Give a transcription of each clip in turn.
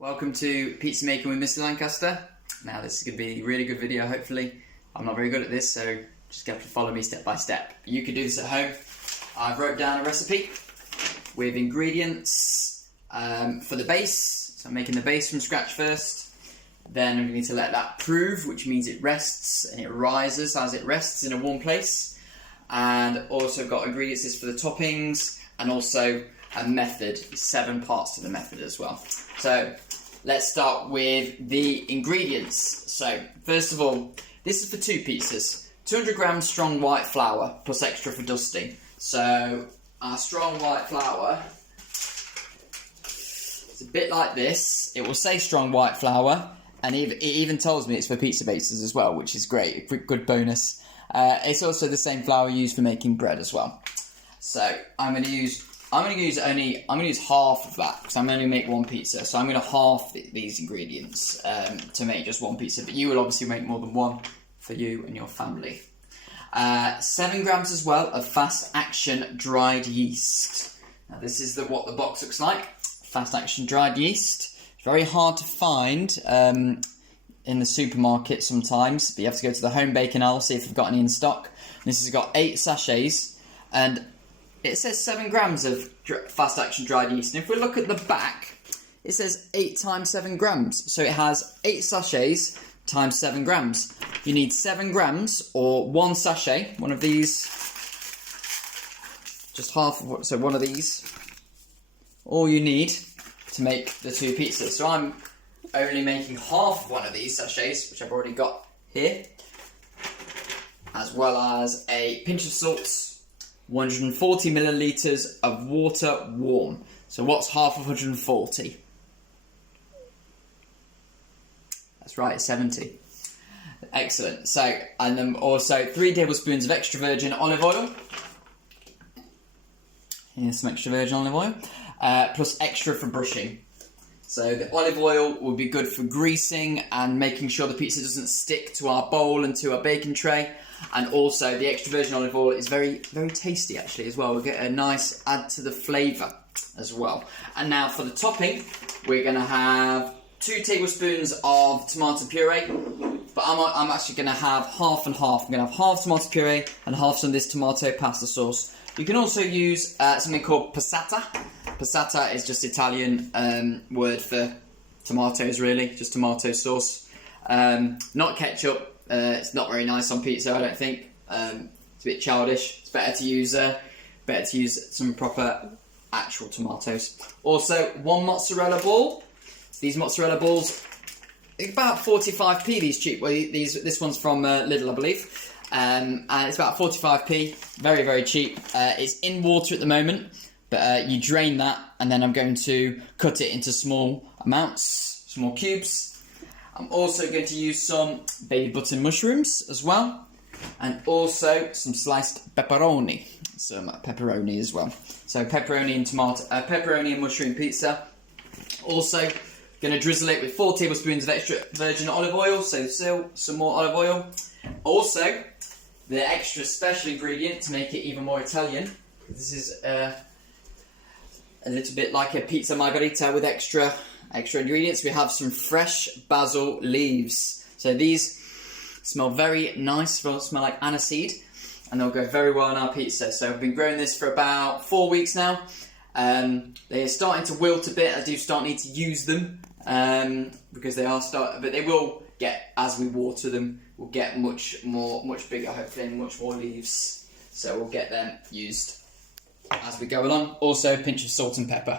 Welcome to Pizza Making with Mr. Lancaster. Now this is going to be a really good video, hopefully. I'm not very good at this, so just have to follow me step by step. You can do this at home. I've wrote down a recipe with ingredients for the base. So I'm making the base from scratch first. Then we need to let that prove, which means it rests and it rises as it rests in a warm place. And also got ingredients for the toppings and also a method, 7 parts to the method as well. So let's start with the ingredients. So first of all, this is for 2 pizzas. 200 grams strong white flour plus extra for dusting. So our strong white flour is a bit like this. It will say strong white flour, and it even tells me it's for pizza bases as well, which is great, a good bonus. It's also the same flour used for making bread as well. So I'm going to use half of that because I'm only make 1 pizza. So I'm going to half these ingredients to make just 1 pizza. But you will obviously make more than 1 for you and your family. 7 grams as well of fast action dried yeast. Now this is what the box looks like. Fast action dried yeast. It's very hard to find in the supermarket sometimes, but you have to go to the home baking aisle, see if they've got any in stock. And this has got 8 sachets, and it says 7 grams of fast action dried yeast. And if we look at the back, it says 8 times 7 grams. So it has 8 sachets times 7 grams. You need 7 grams or 1 sachet, one of these, just half of so one of these, all you need to make the 2 pizzas. So I'm only making half of one of these sachets, which I've already got here, as well as a pinch of salt, 140 millilitres of water warm. So what's half of 140? That's right, 70. Excellent. So, and then also 3 tablespoons of extra virgin olive oil. Here's some extra virgin olive oil. Plus extra for brushing. So the olive oil will be good for greasing and making sure the pizza doesn't stick to our bowl and to our baking tray. And also the extra virgin olive oil is very, very tasty actually as well. We'll get a nice add to the flavour as well. And now for the topping, we're going to have 2 tablespoons of tomato puree. But I'm actually going to have half and half. I'm going to have half tomato puree and half some of this tomato pasta sauce. You can also use something called passata. Passata is just Italian word for tomatoes, really, just tomato sauce. Not ketchup. It's not very nice on pizza, I don't think. It's a bit childish. It's better to use some proper actual tomatoes. Also, 1 mozzarella ball. These mozzarella balls, about 45p. These cheap. Well, this one's from Lidl, I believe. And it's about 45p. Very, very cheap. It's in water at the moment. But you drain that, and then I'm going to cut it into small amounts, small cubes. I'm also going to use some baby button mushrooms as well, and also some sliced pepperoni, some pepperoni as well. So pepperoni and mushroom pizza. Also going to drizzle it with 4 tablespoons of extra virgin olive oil, so still some more olive oil. Also, the extra special ingredient to make it even more Italian. This is a little bit like a pizza margherita with extra ingredients. We have some fresh basil leaves. So these smell very nice, smell like aniseed, and they'll go very well on our pizza. So I've been growing this for about 4 weeks now. They are starting to wilt a bit. I do need to use them because they are but they will get, as we water them, we'll get much bigger, hopefully, and much more leaves. So we'll get them used as we go along. Also a pinch of salt and pepper.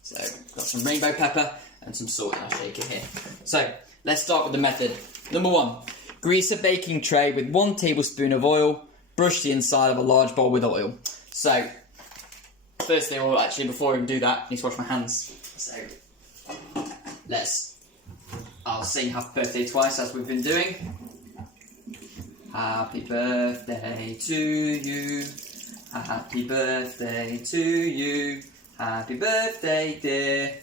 So got some rainbow pepper and some salt in our shaker here. So let's start with the method. Number 1, grease a baking tray with 1 tablespoon of oil. Brush the inside of a large bowl with oil. So first thing, before I even do that, I need to wash my hands. So I'll sing happy birthday twice as we've been doing. Happy birthday to you. Happy birthday to you. Happy birthday, dear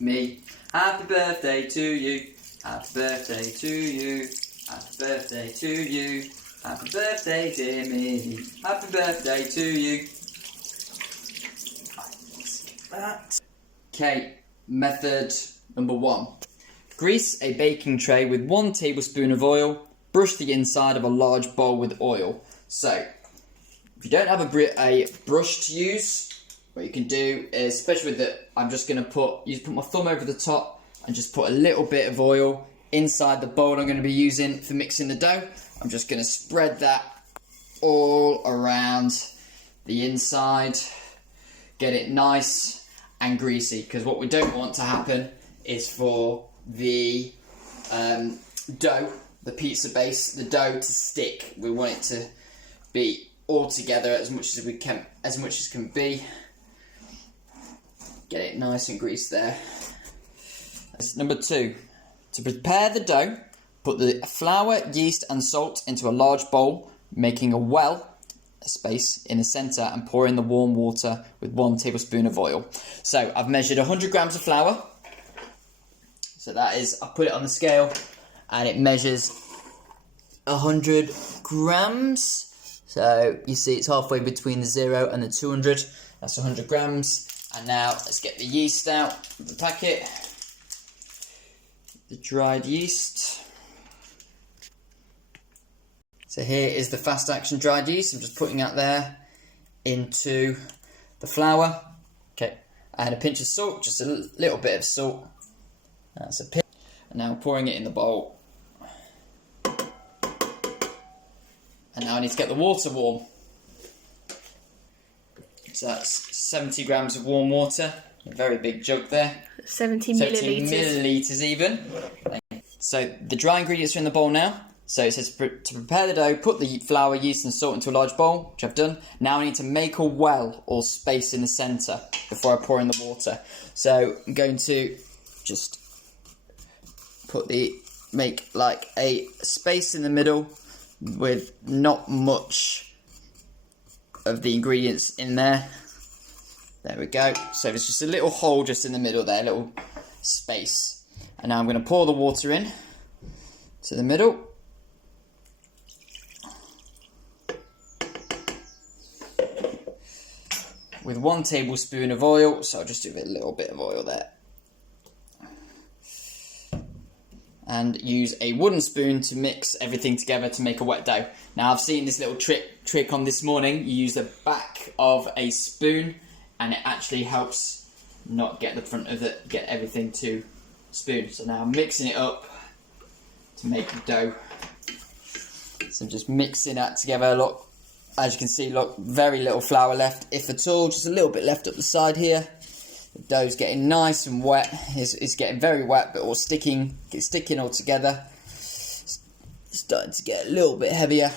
me. Happy birthday to you. Happy birthday to you. Happy birthday to you. Happy birthday, dear me. Happy birthday to you. Okay, method number 1. Grease a baking tray with 1 tablespoon of oil. Brush the inside of a large bowl with oil. So, if you don't have a brush to use, what you can do is, especially with the, I'm just going to put my thumb over the top and just put a little bit of oil inside the bowl I'm going to be using for mixing the dough. I'm just going to spread that all around the inside, get it nice and greasy, because what we don't want to happen is for the dough, the pizza base, the dough to stick. We want it to be all together as much as can be. Get it nice and greased there. Number 2, to prepare the dough, put the flour, yeast and salt into a large bowl, making a space in the centre, and pour in the warm water with 1 tablespoon of oil. So I've measured 100 grams of flour. So that is, I put it on the scale and it measures 100 grams. So you see it's halfway between the 0 and the 200. That's 100 grams. And now let's get the yeast out of the packet. The dried yeast. So here is the fast action dried yeast. I'm just putting that there into the flour. Okay, and a pinch of salt, just a little bit of salt. That's a pinch. And now I'm pouring it in the bowl. And now I need to get the water warm. So that's 70 grams of warm water. A very big jug there. 70 millilitres even. So the dry ingredients are in the bowl now. So it says to prepare the dough, put the flour, yeast and salt into a large bowl, which I've done. Now I need to make a well or space in the centre before I pour in the water. So I'm going to just make like a space in the middle with not much of the ingredients in there. There we go. So there's just a little hole just in the middle there, a little space. And now I'm going to pour the water in to the middle. With 1 tablespoon of oil, so I'll just do a little bit of oil there. And use a wooden spoon to mix everything together to make a wet dough. Now I've seen this little trick on this morning. You use the back of a spoon and it actually helps not get the front of it, get everything to spoon. So now I'm mixing it up to make the dough. So I'm just mixing that together. Look, as you can see, look, very little flour left, if at all, just a little bit left up the side here. The dough's getting nice and wet. It's getting very wet, but it's sticking all together. It's starting to get a little bit heavier.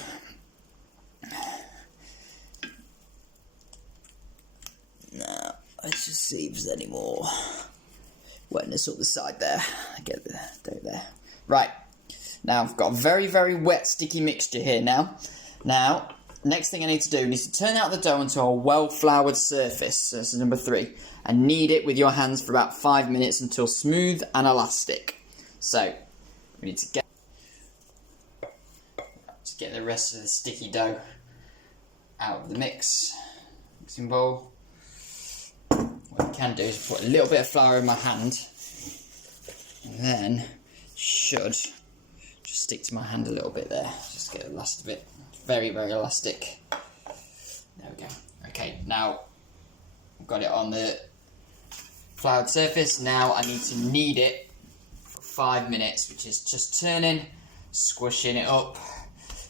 Now, let's just see if there's any more wetness up the side there. Get the dough there. Right, now I've got a very, very wet, sticky mixture here now. Now, next thing I need to do is to turn out the dough into a well-floured surface. So this is number 3. And knead it with your hands for about 5 minutes until smooth and elastic. So, we need to get the rest of the sticky dough out of the mixing bowl. What you can do is put a little bit of flour in my hand, and then should just stick to my hand a little bit there. Just get the last of it. Very, very elastic. There we go. Okay, now I've got it on the floured surface. Now I need to knead it for 5 minutes, which is just turning, squishing it up,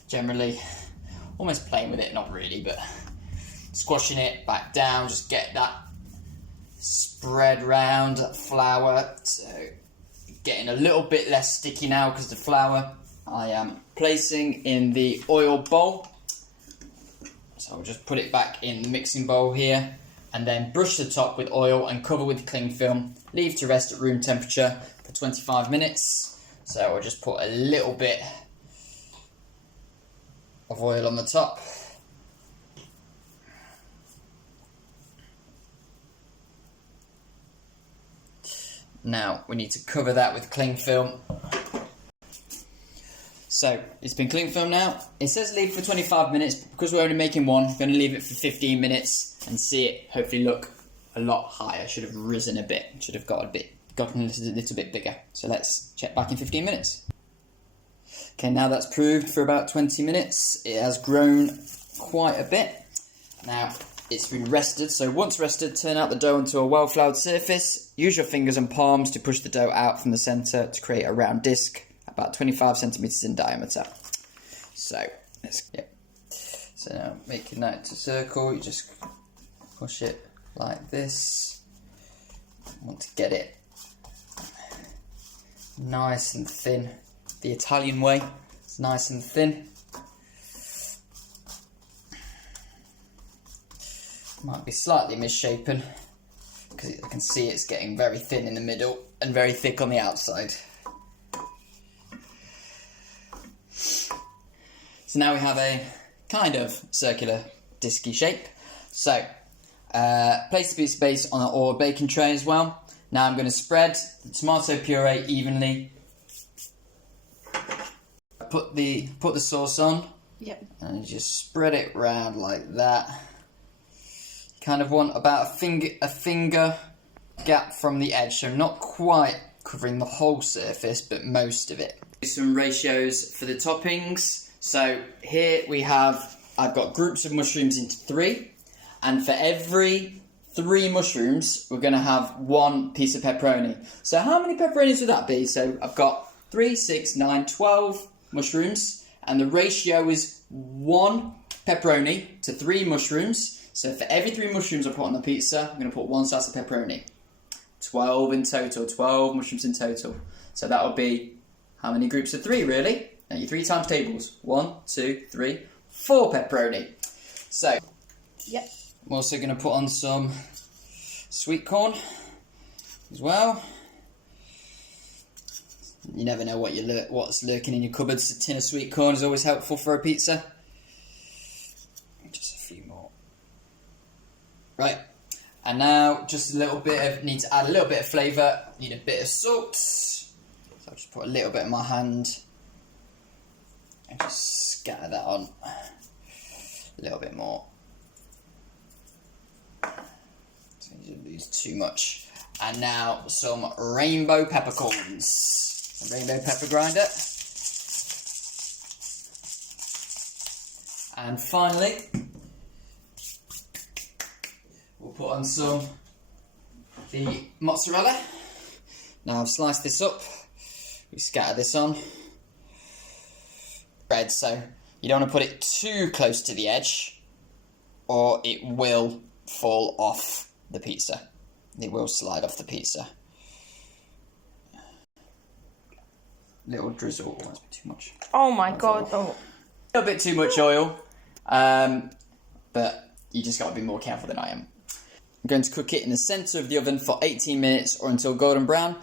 generally almost playing with it, not really, but squashing it back down, just get that spread round flour. So getting a little bit less sticky now because the flour I am placing in the oil bowl. So I'll just put it back in the mixing bowl here and then brush the top with oil and cover with cling film. Leave to rest at room temperature for 25 minutes. So I'll just put a little bit of oil on the top. Now we need to cover that with cling film. So it's been cling film now. It says leave for 25 minutes, but because we're only making one, I'm going to leave it for 15 minutes and see it hopefully look a lot higher. Should have risen a bit. Should have gotten a little bit bigger. So let's check back in 15 minutes. Okay, now that's proved for about 20 minutes. It has grown quite a bit. Now it's been rested, so once rested, turn out the dough onto a well-floured surface. Use your fingers and palms to push the dough out from the centre to create a round disc about 25 centimetres in diameter. So now making that into a circle, you just push it like this. You want to get it nice and thin. The Italian way, it's nice and thin. Might be slightly misshapen because I can see it's getting very thin in the middle and very thick on the outside. So now we have a kind of circular disky shape. So place the piece of base on our baking tray as well. Now I'm going to spread the tomato puree evenly. Put the sauce on. Yep. And just spread it round like that. You kind of want about a finger gap from the edge, so not quite covering the whole surface, but most of it. Some ratios for the toppings. So here I've got groups of mushrooms into 3, and for every 3 mushrooms, we're going to have 1 piece of pepperoni. So how many pepperonis would that be? So I've got 3, 6, 9, 12 mushrooms, and the ratio is 1 pepperoni to 3 mushrooms. So for every 3 mushrooms I put on the pizza, I'm going to put 1 slice of pepperoni. 12 in total, 12 mushrooms in total. So that would be how many groups of 3 really? Now your 3 times tables. 1, 2, 3, 4 pepperoni. So yep. I'm also going to put on some sweet corn as well. You never know what's lurking in your cupboards. A tin of sweet corn is always helpful for a pizza. Just a few more. Right, and now just need to add a little bit of flavour. Need a bit of salt. So I'll just put a little bit in my hand and just scatter that on. A little bit more. So you don't lose too much. And now some rainbow peppercorns. A rainbow pepper grinder. And finally, we'll put on the mozzarella. Now I've sliced this up. We scatter this on. Bread, so you don't want to put it too close to the edge, or it will fall off the pizza. It will slide off the pizza. Little drizzle, oh, that's a bit too much. Oh my god, oh. A little bit too much oil, but you just got to be more careful than I am. I'm going to cook it in the centre of the oven for 18 minutes or until golden brown.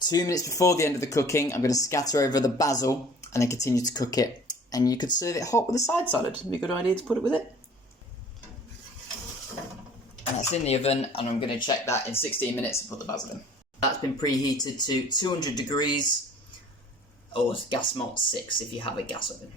2 minutes before the end of the cooking, I'm going to scatter over the basil and then continue to cook it. And you could serve it hot with a side salad. It'd be a good idea to put it with it. And that's in the oven, and I'm going to check that in 16 minutes and put the basil in. That's been preheated to 200 degrees, or gas malt 6 if you have a gas oven.